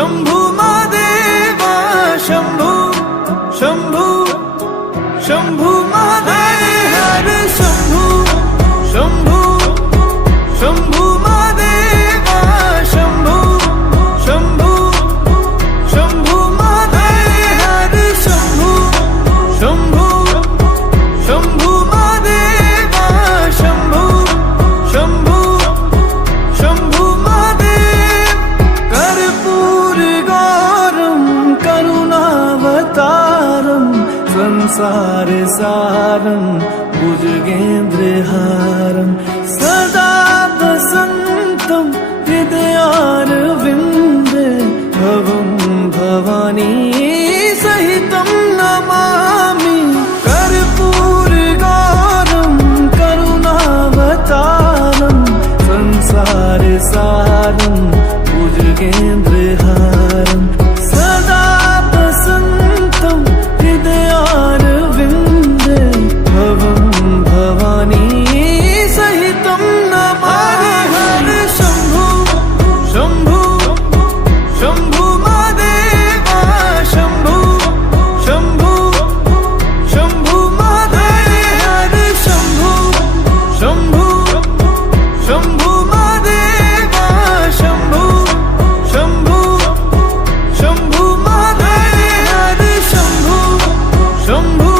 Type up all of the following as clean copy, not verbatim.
शंभू महादेवा शंभू शंभू शंभू महादेव हर शंभू शंभू शंभू महादेवा शंभू शंभू शंभू महादेव हर शंभू शंभू शंभू महादेवा शंभू शंभू शंभू महादेव कर्पूर गौरम करुणावतारम संसार सारम भुजगेन्द्रहारम सदा वसन्तं हृदयारविन्दे भवं भवानी सहितं नमामि कर्पूर गौरम करुणावतारम संसार सारम भुजगेन्द्रहारम सदा वसन्तं हृदयारविन्दे भवं भवानी सहितं नमामि हर शंभू शंभू शंभू महादेवा शंभू शंभू शंभू महादेव हर शंभू शंभू शंभू महादेवा शंभू शंभू शंभू महादेव हर शंभू शंभू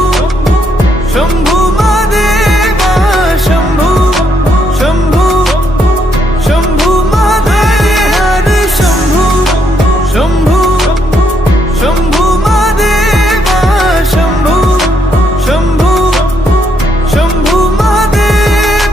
शंभू महादेवा शंभू शंभू शंभू महादेव हर शंभू शंभू शंभू महादेवा शंभू शंभू शंभू महादेव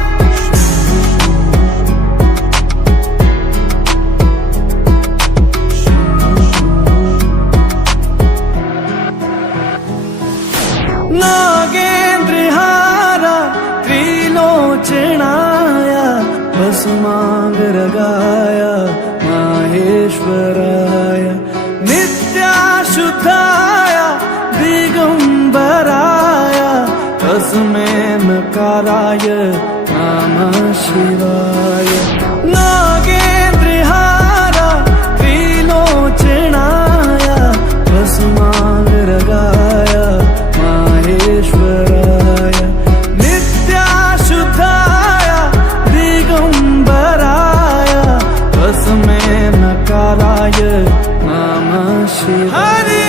नागेन्द्रहारा त्रिलोचनाय भस्मांगरगाय माहेश्वराय नित्याशुद्धाय दिगंबराय तस्मै नकाराय नमः शिवाय नागेन्द्रहारा त्रिलोचनाय भस्मांगरगाय माहेश्वराय नित्याशुद्धाय दिगंबराय तस्मै नकाराय नमः शिवाय हरि